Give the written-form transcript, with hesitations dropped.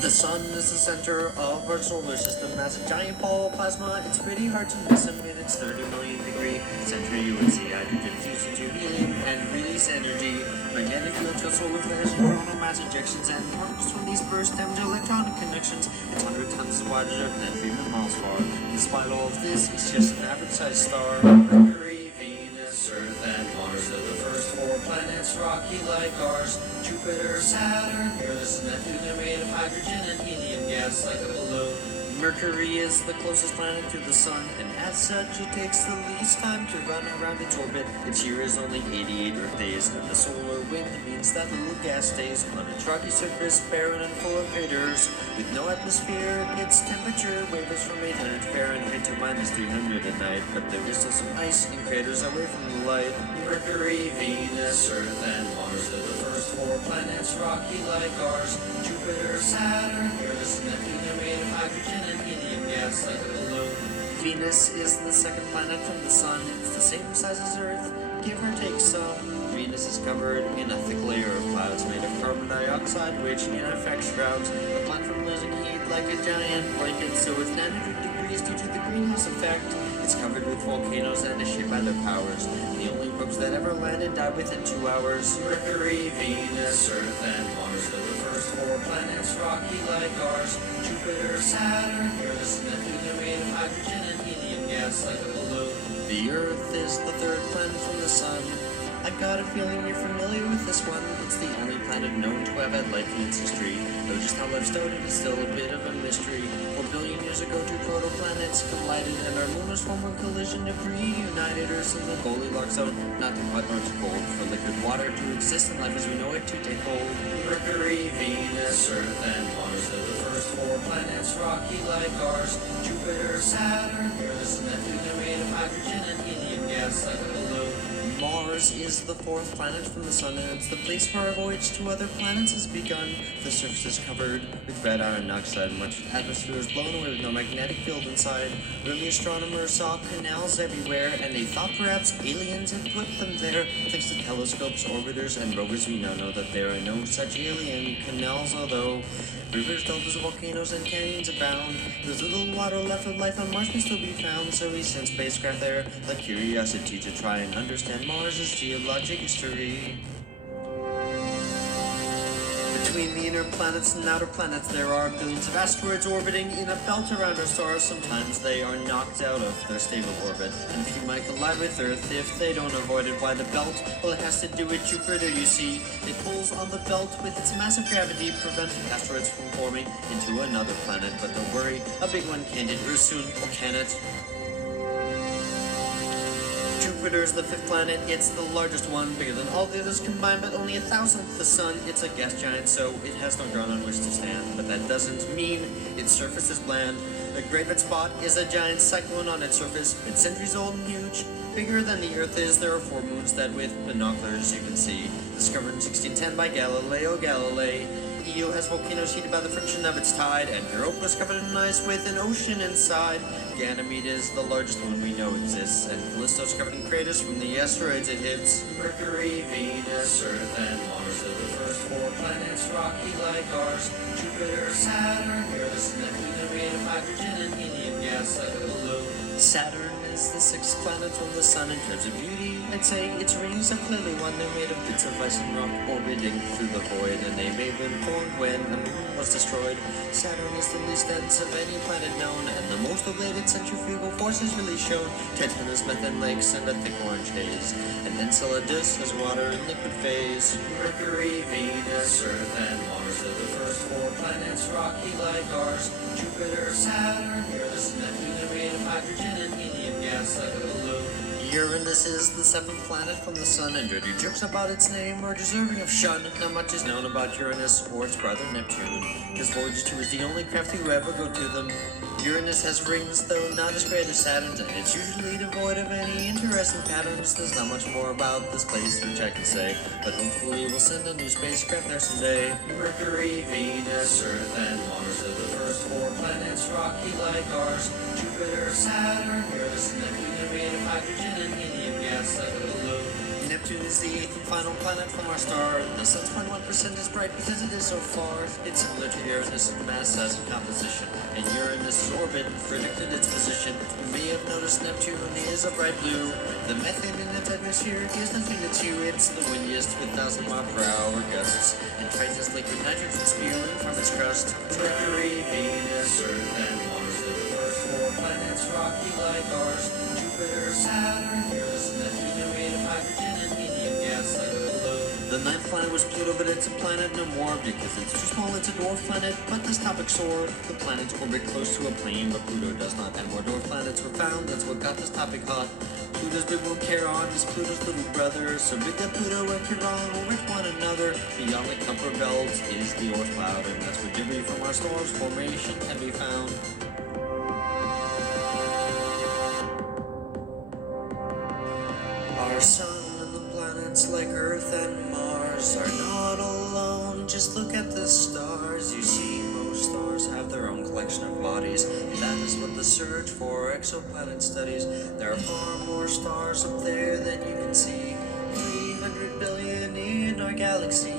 The sun is the center of our solar system. As a giant ball of plasma, it's pretty hard to miss him in its 30 million degree center. You would see hydrogen fuse into helium and release energy. Magnetic fields of solar flares, coronal mass ejections, and particles from these bursts damage electronic connections. It's 100 times as wide as Earth and 3 million miles far. Despite all of this, it's just an average-sized star. Mercury, Venus, Earth, and Mars are the first 4 planets, rocky like ours. Jupiter, Saturn, Uranus, and Neptune are made of hydrogen and helium gas like a balloon. Mercury is the closest planet to the sun, and as such, it takes the least time to run around its orbit. Its year is only 88 Earth days, and the solar wind means that little gas stays on its rocky surface, barren and full of craters. With no atmosphere, its temperature wavers from 800 Fahrenheit to minus 300 at night, but there is still some ice in craters away from the light. Mercury, Venus, Earth, and Mars are the first 4 planets, rocky like ours. Jupiter, Saturn, Uranus, and Neptune are made of hydrogen and helium gas like a balloon. Venus is the second planet from the sun. It's the same size as Earth, give or take some. Venus is covered in a thick layer of clouds made of carbon dioxide, which in effect shrouds the planet from losing heat like a giant blanket, so it's 900 degrees due to the greenhouse effect. It's covered with volcanoes and is shaped by their powers. The only probes that ever landed died within 2 hours. Mercury, Venus, Earth, and Mars are the first 4 planets, rocky like ours. Jupiter, Saturn, Uranus, and Neptune are made of hydrogen and helium gas like a balloon. The Earth is the 3rd planet from the sun. I got a feeling you're familiar with this one. It's the only planet known to have had life in its history, though just how life started is still a bit of a mystery. 4 billion years ago, 2 protoplanets collided, and our moon was formed when collision debris united Earth in the Goldilocks zone, not too hot nor too cold, for liquid water to exist and life as we know it to take hold. Mercury, Venus, Earth, and Mars are the first 4 planets, rocky like ours. Jupiter, Saturn, Uranus, and Neptune are made of hydrogen and helium gas like a balloon. Mars is the 4th planet from the sun, and it's the place where our voyage to other planets has begun. The surface is covered with red iron oxide, much of the atmosphere is blown away with no magnetic field inside. Early astronomers saw canals everywhere, and they thought perhaps aliens had put them there. Thanks to telescopes, orbiters, and rovers, we now know that there are no such alien canals, although rivers, deltas, volcanoes, and canyons abound. There's little water left of life on Mars can still be found, so we sent spacecraft there, like Curiosity, to try and understand Mars' geologic history. Between the inner planets and outer planets, there are billions of asteroids orbiting in a belt around our stars. Sometimes they are knocked out of their stable orbit, and a few might collide with Earth if they don't avoid it. Why the belt? Well, it has to do with Jupiter, you see. It pulls on the belt with its massive gravity, preventing asteroids from forming into another planet. But don't worry, a big one can't hit Earth soon, or can it? Jupiter is the 5th planet. It's the largest one, bigger than all the others combined, but only 1,000th the sun. It's a gas giant, so it has no ground on which to stand. But that doesn't mean its surface is bland. The Great Red Spot is a giant cyclone on its surface. It's centuries old and huge. Bigger than the Earth is, there are 4 moons that with binoculars you can see. Discovered in 1610 by Galileo Galilei. Io has volcanoes heated by the friction of its tide, and Europa is covered in ice with an ocean inside. Ganymede is the largest moon we know exists, and Callisto is covered in craters from the asteroids it hits. Mercury, Venus, Earth, and Mars are the first 4 planets, rocky like ours. Jupiter, Saturn, Uranus, and Neptune are made of hydrogen and helium gas like a balloon. Saturn is the 6th planet from the sun in terms of beauty. I'd say its rings are clearly one. They're made of bits of ice and rock orbiting through the void, and they may have been formed when the moon was destroyed. Saturn is the least dense of any planet known, and the most of its centrifugal force is really shown. Titan has methane lakes and a thick orange haze, and Enceladus has water in liquid phase. Mercury, Venus, Earth, and Mars are the first 4 planets, rocky like ours. Jupiter, Saturn, Uranus, and Neptune are made of hydrogen and helium gas like a balloon. Uranus is the 7th planet from the sun, and dirty jokes about its name are deserving of shun. Not much is known about Uranus or its brother Neptune. His Voyage 2 is the only craft to ever go to them. Uranus has rings, though not as great as Saturn's, and it's usually devoid of any interesting patterns. There's not much more about this place which I can say, but hopefully we'll send a new spacecraft there someday. Mercury, Venus, Earth, and Mars are the first four planets, rocky like ours. Jupiter, Saturn, Uranus, and Neptune are made of hydrogen and helium gas like a balloon. Neptune is the eighth and final planet from our star. The sun's 0.1% is bright because it is so far. It's similar to Uranus in mass, size, and composition, and Uranus' orbit predicted its position. You may have noticed Neptune is a bright blue. The methane in its atmosphere gives nothing to chew. It's the windiest with 1,000-mile-per-hour gusts, and traces liquid nitrogen spewing from its crust. Mercury, Venus, Earth, and Mars are the first four planets, rocky like ours. Jupiter, Saturn, Uranus, and Neptune are made of hydrogen and helium gas like a balloon. The ninth planet was Pluto, but it's a planet no more because it's too small. It's a dwarf planet, but this topic soared. The planets orbit close to a plane, but Pluto does not. And more dwarf planets were found. That's what got this topic hot. Pluto's big one Charon is Pluto's little brother, so big that Pluto and Charon orbit one another. Beyond the Kuiper belt is the Oort cloud, and that's where debris from our star's formation can be found. Our sun and the planets like Earth and Mars are not alone. Just look at the stars. You see, most stars have their own collection of bodies. That is what the search for exoplanet studies. There are far more stars up there than you can see. 300 billion in our galaxy.